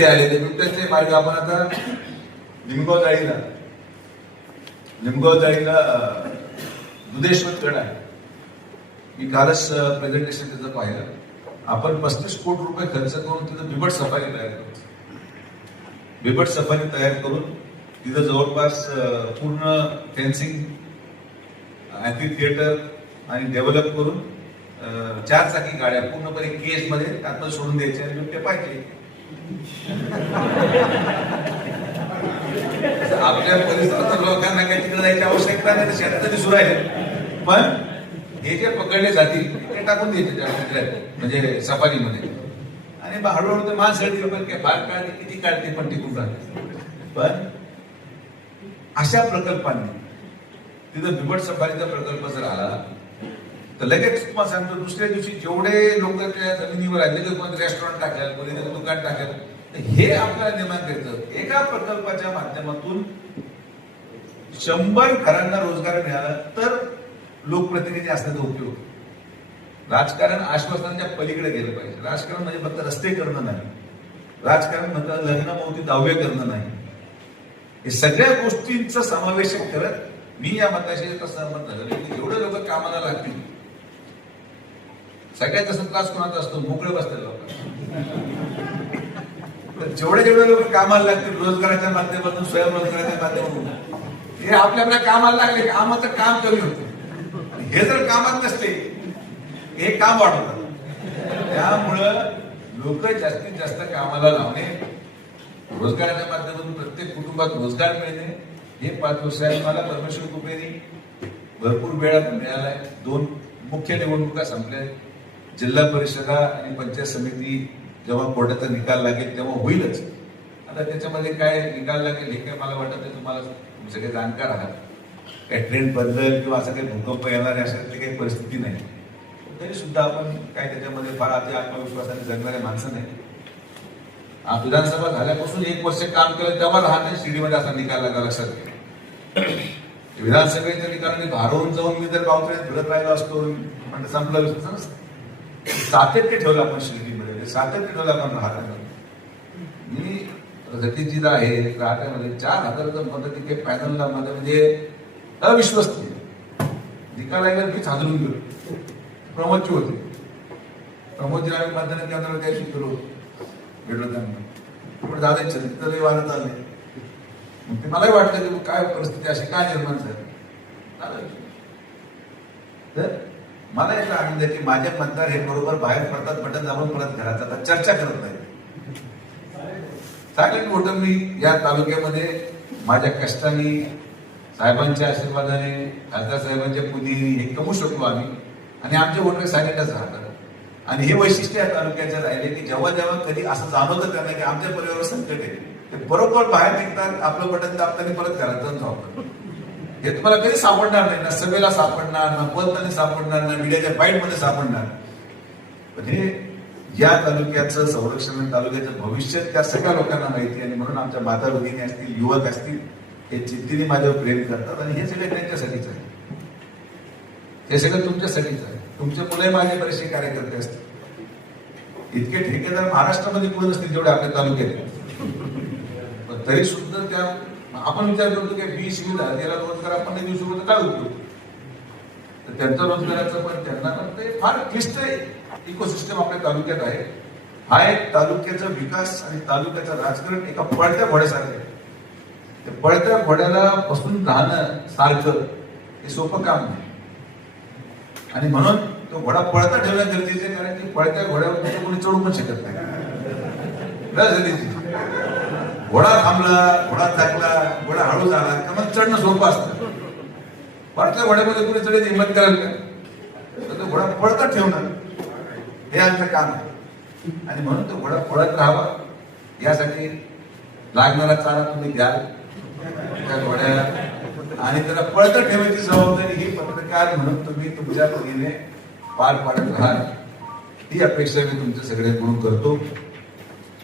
आले ते बिबट्याचे मार्ग आपण आता निमगाव जाळीला. निमगाव जाळीला दुधेश्वर गड आहे. मी कालच प्रेझेंटेशन त्याचं पाहिलं. आपण पस्तीस कोटी रुपये खर्च करून तिथं बिबट सफारी तयार करू. बिबट सफारी तयार करून तिथं जवळपास पूर्ण फेन्सिंग अँटी थिएटर आणि डेव्हलप करून चार चाकी गाड्या पूर्णपणे केस मध्ये आतमध्ये सोडून द्यायचे आणि बिबटे पाहिजे आपल्या परिसरात लोकांना काही तिकडे जायची आवश्यकता नाही शेतात दिसू राहिले पण हे जे पकडले जातील ते टाकून द्यायचे त्या म्हणजे सफारीमध्ये. आणि हळूहळू ते माणसं पण काय फार काढते किती काढते पण टिकून राहते पण अशा प्रकल्पांनी तिथं बिबट सफारीचा प्रकल्प जर आला तर लगेच तुम्हाला सांगतो दुसऱ्या दिवशी जेवढे लोक त्या जमिनीवर आहेत लगेच कोणी रेस्टॉरंट टाकेल कोणी दुकान टाकेल तर हे आपल्याला निर्माण करतं. एका प्रकल्पाच्या माध्यमातून शंभर घरांना रोजगार मिळाला तर लोकप्रतिनिधी असण्याचा उपयोग. राजकारण आश्वासनाच्या पलीकडे गेलं पाहिजे. राजकारण म्हणजे फक्त रस्ते करणं नाही. राजकारण म्हणजे लग्नामोती दावे करणं नाही. हे सगळ्या गोष्टींचा समावेश करत मी या मताशी तर सहमत झालो की जेवढे लोक कामाला लागतील. सगळ्यात जास्त त्रास कोणाचा असतो? मोकळे बसतात लोक. जेवढे जेवढे लोक कामाला लागतील रोजगाराच्या माध्यमातून स्वयंरोजगाराच्या माध्यमातून हे आपल्या आपल्या कामाला लागले की आम्हाला काम कमी होते. हे जर कामात नसते हे काम वाढवतात. त्यामुळं लोक जास्तीत जास्त कामाला लावणे रोजगाराच्या माध्यमातून प्रत्येक कुटुंबात रोजगार मिळणे हे पाच वर्ष मला परमेश्वर कुपेनी भरपूर वेळा मिळालाय. दोन मुख्य निवडणुका संपल्या जिल्हा परिषदा आणि पंचायत समिती जेव्हा कोर्टाचा निकाल लागेल तेव्हा होईलच. आता त्याच्यामध्ये काय निकाल लागेल हे काय मला वाटत ते तुम्हाला सगळे जाणकार आहात. काय ट्रेंड बदल किंवा असं काही भूकंप येणार आहे अशातली काही परिस्थिती नाही. तरी सुद्धा आपण काय त्याच्यामध्ये फार अति आत्मविश्वासाने जगणारे माणसं नाही. विधानसभा झाल्यापासून एक वर्ष काम केलं तेव्हा नाही शिडीमध्ये असा निकाल लागला लक्षात घ्या. विधानसभेच्या निकालाने भारून जाऊन मी जर गावकऱ्यात फिरत राहिलो असतो म्हणजे संपला. विषय सातत्य ठेवलं आपण शिर्डीमध्ये. सातत्य ठेवलं आपण राहतात मी रतीजीत आहे राहत्यामध्ये चार हजार मदती ते पॅनलला मध्ये म्हणजे अविश्वसनीय. निकाल आला मीच हादरून गेलो. प्रमोदची होते. प्रमोदजी आम्ही मतदान केंद्रावर त्या दिवशी गेलो. भेटलो त्यांना. पण दादा चरित्रही वाढत आले. मग ते मलाही वाटतं की काय परिस्थिती अशी काय निर्माण झाली? तर मला याचा आनंद आहे की माझे मतदार हे बरोबर बाहेर पडतात बटन दाबून परत घरात जातात. चर्चा करत नाही. चांगली मोठं मी या तालुक्यामध्ये माझ्या कष्टाने साहेबांच्या आशीर्वादाने खासदार साहेबांच्या पुणे हे कमवू शकलो आम्ही. आणि आमचे वोटर सायलेंटच राहतात. आणि हे वैशिष्ट्य या तालुक्याचं राहिले की जेव्हा जेव्हा कधी असं जाणवतं त्यांना की आमच्या परिवारावर संकट आहे ते बरोबर बाहेर निघतात आपलं बटन दाबताना परत घरात जाऊन जाऊ हे तुम्हाला कधी सापडणार नाही ना सभेला सापडणार ना पंतने सापडणार ना मीडियाच्या बाईटमध्ये सापडणार. पण हे या तालुक्याचं संरक्षण आणि तालुक्याचं भविष्य त्या सगळ्या लोकांना माहिती आहे आणि म्हणून आमच्या माता भगिनी असतील युवक असतील हे चिंतीने माझ्यावर प्रेम करतात आणि हे सगळे त्यांच्यासाठीच आहे. हे सगळं तुमच्यासाठीच आहे. तुमचे मुले माझे बरेचसे कार्यकर्ते असतील. इतके ठेकेदार महाराष्ट्रामध्ये कोण असतील जेवढे आपल्या तालुक्यात? पण तरी सुद्धा त्या आपण विचार करतो की बी सुविधा त्याला रोजगार आपण नाही देऊ शकतो तर काय उपयोग? तर त्यांचा रोजगाराचं पण त्यांना पण ते फार क्लिष्ट इकोसिस्टम आपल्या तालुक्यात आहे. हा एक तालुक्याचा विकास आणि तालुक्याचं राजकारण एका पळत्या घोड्यासारखं आहे. त्या पळत्या घोड्याला बसून राहणं सारखं हे सोपं काम नाही. आणि म्हणून तो घोडा पळता ठेवणं गरजेचं आहे कारण की पळत्या घोड्यावर कोणी चढू पण शकत नाही. घोडा थांबला घोडा थाकला घोडा हळू झाला का मग चढणं सोपं असतं. वाटतं घोड्यामध्ये कुणी चढत हिंमत कराल का तर तो घोडा पळता ठेवणार. हे आमचं काम आहे. आणि म्हणून तो घोडा पळत राहावा. यासाठी लागणारा चारा तुम्ही द्याल. त्या घोड्याला आणि त्याला पळत ठेवायची जबाबदारी ही पत्रकार म्हणून तुम्ही तुमच्या परीने पार पाडत राहाल. ही अपेक्षा मी तुमच्या सगळ्यांकडून करतो.